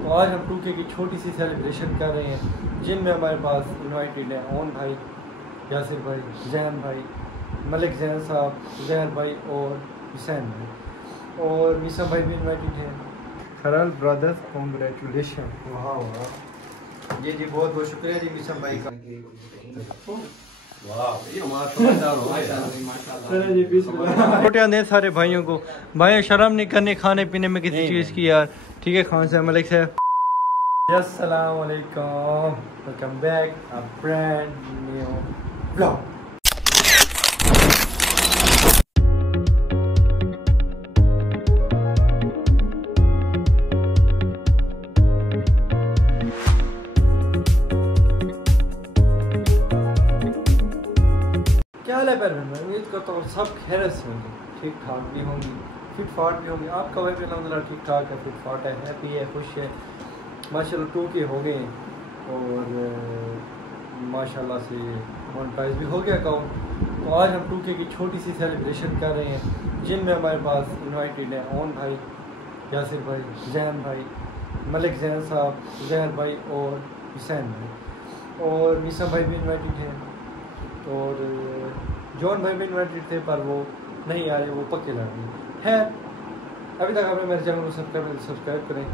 तो आज हम 2K की छोटी सी सेलिब्रेशन कर रहे हैं, जिनमें हमारे पास इनवाइटेड हैं ओन भाई, यासिर भाई, जैन भाई, मलिक जैन साहब, जहर भाई और हुसैन भाई, और मीसा भाई भी इनवाइटेड हैं। खरल ब्रदर्स कॉन्ग्रेचुलेशन। वाह वाह जी जी, बहुत बहुत शुक्रिया जी मीसा भाई का। छोटे दें सारे भाइयों को। भाई शर्म नहीं करनी खाने पीने में किसी चीज़ की यार। ठीक है खान साहब, मलिक साहब, अस्सलाम वालेकुम, welcome back a brand new vlog. क्या हाल है पैर में? मैं उम्मीद करता हूँ सब खैरियत से होंगे, ठीक ठाक भी होंगी, फिट फाट भी होंगे। आपका भाई भी अल्हम्दुलिल्लाह ठीक ठाक है, फिट फाट है, हैप्पी है, खुश है माशाल्लाह। 2K हो गए और माशाल्लाह से मोनेटाइज भी हो गया अकाउंट। तो आज हम 2K की छोटी सी सेलिब्रेशन कर रहे हैं, जिनमें हमारे पास इनवाइटेड हैं ओन भाई, यासिर भाई, जैन भाई, मलिक जैन साहब, जहर भाई और हुसैन भाई, और मीसा भाई भी इन्वाइटेड हैं, और जॉन भाई भी इन्वाइटेड थे पर वो नहीं आ रहे, वो पक्के लड़ रहे हैं। अभी तक आपने मेरे चैनल को सब्सक्राइब करें,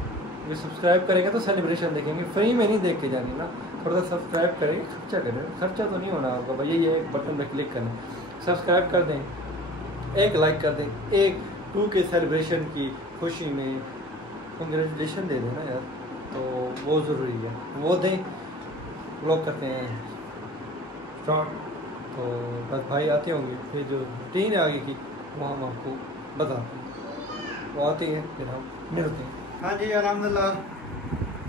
ये सब्सक्राइब करेंगे तो सेलिब्रेशन देखेंगे, फ्री में नहीं देख के जानी ना, थोड़ा सा सब्सक्राइब करेंगे, खर्चा करें, खर्चा तो नहीं होना आपका भाई, ये एक बटन पर क्लिक करें, सब्सक्राइब कर दें, एक लाइक कर दें, एक 2K सेलिब्रेशन की खुशी में कंग्रेचुलेशन दे दें ना यार, तो वो ज़रूरी है, वो दें। व्लॉग करते हैं स्टार्ट। तो बस भाई आते होंगे, फिर जो रूटीन है आगे की वो हम आपको बताते हैं, वो आते हैं फिर हम मिलते हैं। हाँ जी अल्हम्दुलिल्लाह,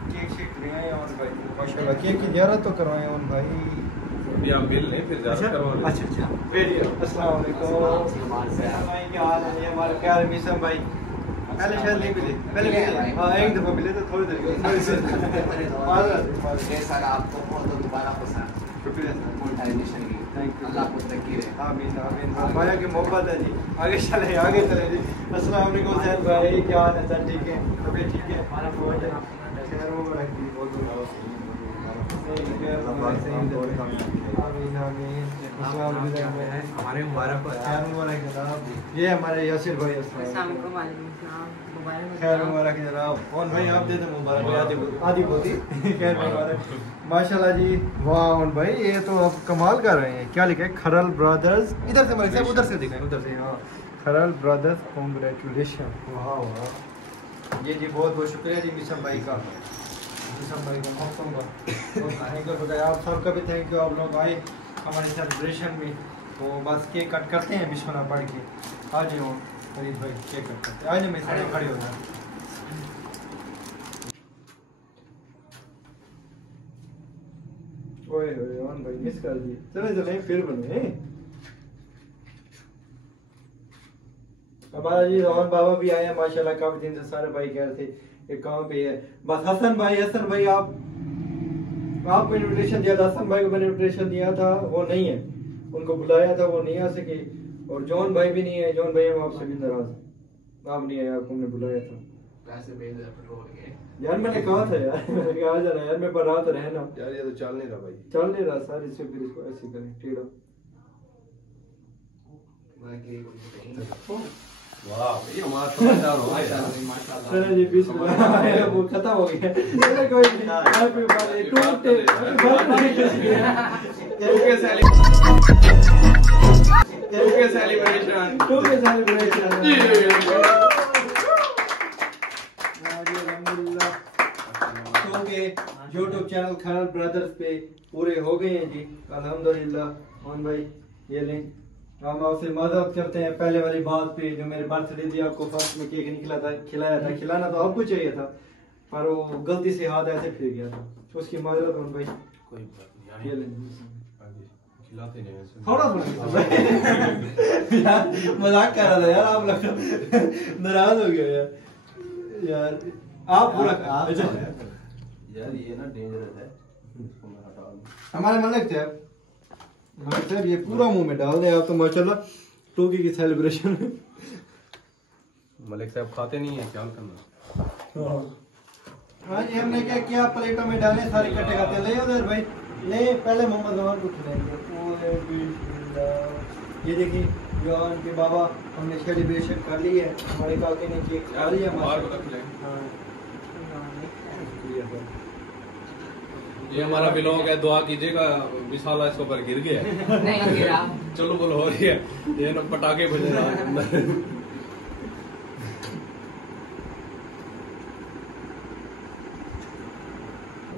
केक शेक ले आए और भाई माशाल्लाह केक की ज़ियारत तो करवाए और भाई अभी आप मिल लें फिर ज़्यादा करवाएं। अच्छा अस्सलाम वालेकुम भाई, क्या हाल है? ये हमारे प्यारे मीसा भाई पहले शायद नहीं मिले, पहले हाँ एक दफ़ा मिले तो थोड़ी देर सर आपको बहुत दोबारा पसंद, शुक्रिया सर, मोनेटाइजेशन की अल्लाह आपको तरक्की दे। आमीन आमीन, माया की मोहब्बत है जी, आगे चले जी। अस्सलाम वालेकुम सैयद भाई, क्या हाल है सर? ठीक है, तबीयत ठीक है? हमारा बहुत है खैर वो बहुत हमारे मुबारक हो जनाब। ये हमारे यासिर भाई, खैर मुबारक जनाब। कौन भाई आप दे दो मुबारक, आदि बोती खैर मुबारक माशाल्लाह जी। वाह और भाई ये तो आप कमाल कर रहे हैं। क्या लिखा है? खरल ब्रदर्स, इधर से मलिक साहब, उधर से दिखाएं, उधर से। हाँ खरल ब्रदर्स कॉन्ग्रेचुलेशन। वाह वाह जी जी, बहुत बहुत शुक्रिया जी मीसा भाई का, मीसा भाई का मौसम का थैंक यू बताया। आप सबका भी थैंक यू, आप लोग आए हमारे सेलिब्रेशन में। तो बस केक कट करते हैं बिस्मिल्लाह पढ़ के। आ जाओ फरीद भाई, केक कट करते हैं। आज मैं सारे खड़े हो जाए। ओए ओए ओन भाई मिस कर दिए, चले चले फिर बने। हमारा जी रोहन बाबा भी आए हैं माशाल्लाह, काफी दिन से सारे भाई कह रहे थे ये कहाँ पे है। बस हसन भाई आपको इनविटेशन दिया था, हसन भाई को मैंने इनविटेशन दिया था, वो नहीं है, उनको बुलाया था, वो नहीं आ सके। और जॉन भाई भी नहीं है, जॉन भाई हम आपसे भी नाराज, आप नहीं आए, आपको हमने बुलाया था यार, मैंने कहा था यार, मैंने कहा आ जाना यार, मैं पर रात रहे ना यार, ये तो चल नहीं रहा भाई, चल नहीं रहा सर, इससे फिर इसको ऐसे करें टेढ़ा। वाह ये हमारा समझदार हो गया। चलो जी बिस्मिल्लाह, वो खत्म हो गया। चलो कोई नहीं, हैप्पी बर्थडे टू के सेलिब्रेशन। यूट्यूब चैनल खरल ब्रदर्स पे पूरे हो गए हैं जी अल्हम्दुलिल्लाह। और भाई ये लें, हम आपसे माजरत करते हैं पहले वाली बात पे, जो मेरे बर्थडे थी आपको फर्स्ट में केक निकला था, खिलाया था, खिलाना तो आपको चाहिए था पर वो गलती से हाथ ऐसे फिर गया था, उसकी माजरत। और भाई कोई बात नहीं, ये लें खिलाते नहीं वैसे, थोड़ा मजाक कर रहा था यार, आप लोग नाराज हो गए यार आप पूरा यार ये ना डेंजरस है, इसको मैं हटा दूं। हमारे मलिक थे सर, ये पूरा मुंह में डाल दे आप तो माशाल्लाह 2K की सेलिब्रेशन में। मलिक साहब खाते नहीं है, ख्याल करना। हाँ जी, हमने क्या किया, प्लेटों में डाले, सारे इकट्ठे खाते हैं। ले उधर भाई, ले पहले मोहम्मद जवान को खिलाएंगे। ये देखिए जवान के बाबा, हमने सेलिब्रेशन कर ली है, हमारे काके ने केक खा लिया। ये हमारा ब्लॉग है, दुआ कीजिएगा विशाल इसके ऊपर गिर गया नहीं गिरा। चलो बोल हो रही है, ये ना पटाखे बजे रहा है अंदर।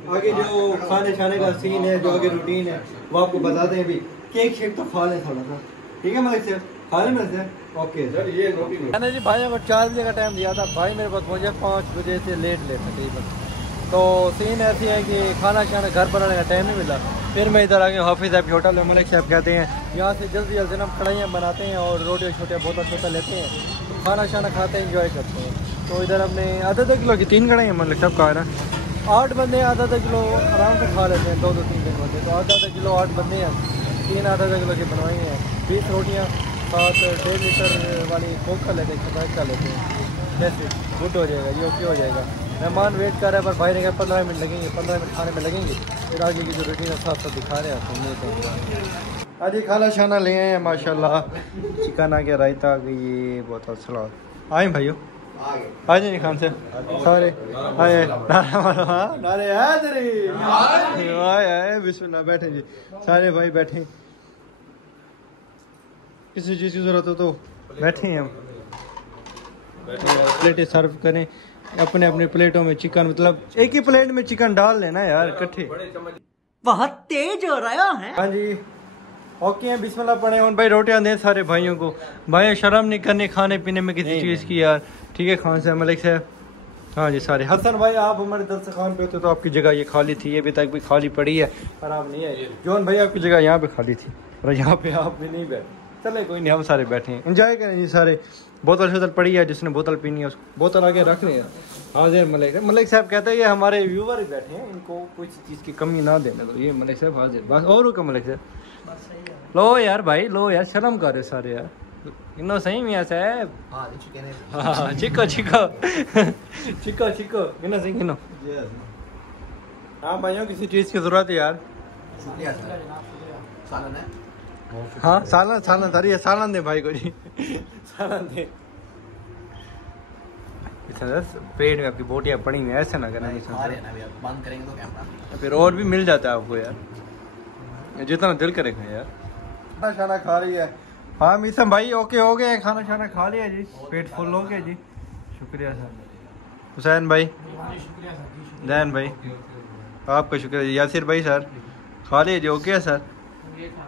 आगे जो खाने खाने का सीन है, जो आगे रूटीन है, वो आपको बताते हैं। अभी केक शेक तो खा लें थोड़ा सा, ठीक है मलिक साहब, खा लें मेरे से। ओके सर ये रोटी मैंने जी भाई को 4 बजे का टाइम दिया था, भाई मेरे पास मुझे 5 बजे से लेट तकरीबन। तो सीन ऐसी है कि खाना खाना घर बनाने का टाइम नहीं मिला। फिर मैं इधर आ गया हाफिज़ साहब की होटल में, मलिक साहब कहते हैं यहाँ से जल्दी जल्दी हम कढ़ाइयाँ बनाते हैं और रोटी छोटे बोतल छोटा लेते हैं, तो खाना शाना खाते हैं, इंजॉय करते हैं। तो इधर हमने आधा किलो की 3 कढ़ाइयाँ मलिक साहब का है ना, 8 बंदे आधा किलो आराम से खा लेते हैं, 2-3 बंदे। तो आधा किलो 8 बंदे हैं, 3 आधा किलो की बनवाई हैं, 20 रोटियाँ, साथ 1.5 लीटर वाली कोक का लेते हैं, स्प्राइट का लेते हैं। जैसे गुड हो जाएगा, ये ओके हो जाएगा। मेहमान वेट कर रहे हैं, पर भाई ने कहा 15 मिनट लगेंगे, 15 मिनट खाने में लगेंगे। फिर आगे की जो रूटीन है साथ साथ दिखा रहे हैं आपको। आज ये खाना शाना ले आए हैं माशाल्लाह, चिकन आ गया, रायता आ गई, ये बहुत सलाद। आए भाइयों, आ जाइए खान से सारे आए, नारे आए, बिस्मिल्लाह, बैठे जी सारे भाई, बैठे, किसी चीज़ की जरूरत हो तो बैठे हैं हम। प्लेटें सर्व करें अपने अपने प्लेटों में चिकन, मतलब एक ही प्लेट में चिकन डाल लेना यार इकट्ठे। बहुत तेज हो रहा है। हाँ जी ओके हैं, बिस्मिल्लाह पढ़े। और भाई रोटियां दें सारे भाइयों को, भाई शर्म नहीं करनी खाने पीने में किसी चीज़ की यार, ठीक है। खान साहब, मलिक साहब, हाँ जी सारे। हसन भाई आप हमारे दस्तरखान पे होते तो आपकी जगह ये खाली थी, ये अभी तक भी खाली पड़ी है पर आप नहीं है। जॉन भाई आपकी जगह यहाँ पे खाली थी और यहाँ पे आप भी नहीं बैठे, चले कोई नहीं, हम सारे बैठे हैं, एंजॉय करें जी सारे। बोतल शोतल पड़ी है, जिसने बोतल पीनी है उसको बोतल आगे रख रहे हैं। हाजिर मलिक साहब कहते हैं ये हमारे व्यूवर ही बैठे हैं, इनको कुछ चीज़ की कमी ना देना, तो ये मलिक साहब हाजिर, बस और का मलिक साहब। लो यार भाई, लो यार, शर्म कर रहे सारे यार, इनो सही मियां साहब। हाँ चिको चिको चिको चिको, इनो सही इनो। हाँ भाइयों, किसी चीज़ की ज़रूरत है यार। हाँ सालन सालन तारी है, सालन दे भाई को जी, सालन दे। पेट में आपकी बोटियाँ पड़ी हुई, ऐसे ना करना, बंद करेंगे तो कैमरा, फिर और भी मिल जाता है आपको यार, जितना दिल करेगा यार। खाना शाना खा रही है, हाँ मीसम भाई ओके हो गए, खाना शाना खा लिया जी, पेट फुल हो गया जी, शुक्रिया सर। हुसैन भाई, दैन भाई आपका शुक्रिया। यासिर भाई सर खा लिया जी, ओके सर।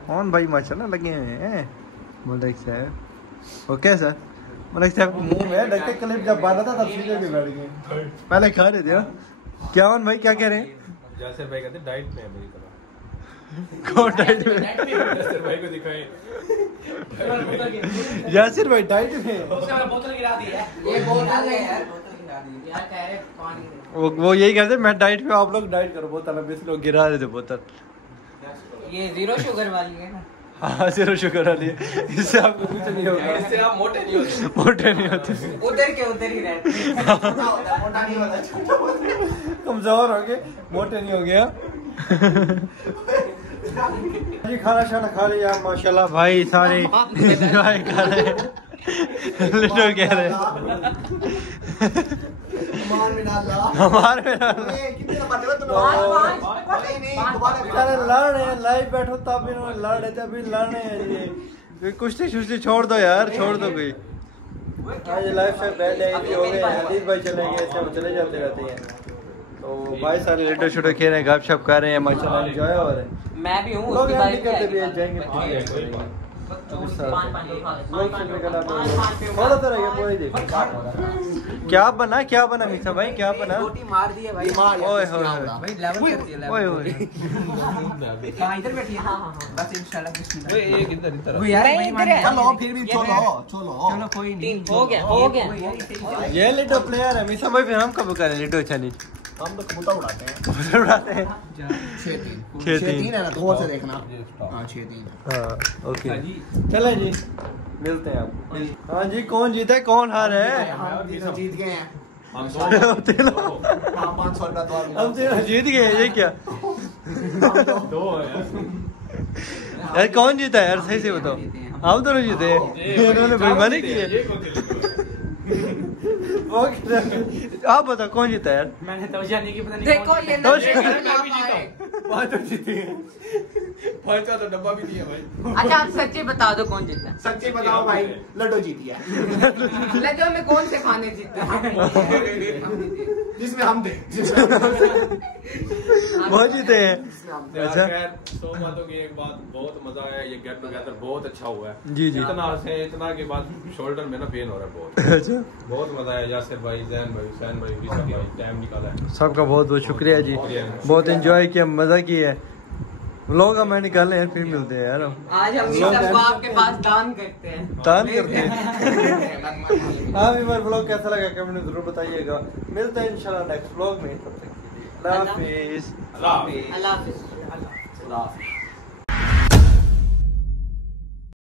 कौन भाई माशाल्लाह लगे हैं, मलिक साहब ओके सर। मलिक साहब मुंह में डके क्लिप जब बांधा था तब सीधे भी बैठ गए, पहले खा रहे थे। क्या वन भाई क्या कह रहे हैं? यासिर भाई कहते डाइट में है मेरी तरह। कौन डाइट में? यासिर भाई को दिखाएं। यासिर भाई डाइट में, बोतल गिरा दी है, ये बोतल है यार, बोतल गिरा दी यार, कह रहे पानी। वो यही कहते मैं डाइट पे, आप लोग डाइट करो, बोतल अब इस लोग गिरा रहे थे बोतल। ये 0 शुगर वाली है ना? हाँ 0 शुगर वाली है, इससे आपको कुछ नहीं होगा, इससे आप मोटे नहीं होते, मोटे नहीं होते, उधर के उधर ही रहते हैं। मोटा नहीं होता, छोटा होता है। कमजोर हो गए, मोटे नहीं हो गया। जी खाना शाना खा लिया माशाल्लाह भाई, सारे एंजॉय कर रहे हैं, लिटो कह रहे हैं हमारे में डाला। लड़ रहे हैं, लाइव बैठो तब इन्होंने लड़ रहे थे, अभी लड़ रहे हैं ये कुश्ती शुश्ती छोड़ दो यार, छोड़ दो कोई। आज लाइव से बैठ हो गए, हदीस भाई चले गए, सब चले जाते रहते हैं, तो भाई सारे लिटो शुटो खेल रहे हैं, गप शप कर रहे हैं, माशाल्लाह एंजॉय हो रहे हैं। मैं भी हूँ, लोग उसकी नहीं बाइक करते भी जाएंगे थोड़ा तो रहेगा पूरा ही। देख क्या बना मीसा भाई, क्या बना? रोटी मार दी है भाई, ओए होए भाई लेवल कर दिया, ओए होए। कहां इधर बैठी है? हां हां बस इंशाल्लाह कुछ नहीं। ओए एक इधर इधर वो यार चलो फिर भी चलो चलो कोई नहीं, हो गया ये लिटो प्लेयर है मीसा भाई, फिर हम कब करें लिटो चैलेंज? हम तो कबूतर उड़ाते हैं, कबूतर उड़ाते हैं। 6-3 है ना, तो से देखना। हाँ 6-3। हाँ ओके चले जी, मिलते हैं आपको। हाँ जी कौन जीता है कौन हार है? हम जीत गए हैं। हम हाँ 500 रुपया तो हम जीत गए ये क्या? 2 है यार कौन जीता है यार सही से बताओ। आप दोनों जीते हैं। इन्होंने बेईमानी की है। आप बताओ कौन जीता यार? मैंने तो जाने की पता नहीं। देखो ये ना तो जीती है। 5 का तो डब्बा भी दिया भाई। अच्छा आप सच्ची बता दो कौन जीता? सच्ची बताओ भाई, लड्डू जीती है। लड्डू में कौन से खाने जीते हैं? जिसमें हम थे। वो जीते हैं। अच्छा सो बातों की एक बात, बहुत मजा आया, ये गेट टुगेदर बहुत अच्छा हुआ है। जी जी। इतना हंसे, इतना के बाद शोल्डर में ना पेन हो रहा है बहुत। अच्छा बहुत मजा आया। यासिर भाई, जैन भाई, हुसैन भाई, विशा भाई टाइम निकाला है। सबका बहुत बहुत शुक्रिया जी। बहुत एंजॉय किया, मजा किया है। व्लॉग हम निकाले हैं, फिर मिलते हैं यार। आज हम सब आपके पास दान करते हैं। दान करते हैं। हाँ एक बार व्लॉग कैसा लगा कमेंट में जरूर बताइएगा। मिलते हैं इंशाल्लाह नेक्स्ट व्लॉग में। तब तक अल्लाह हाफिज़। अल्लाह हाफिज़।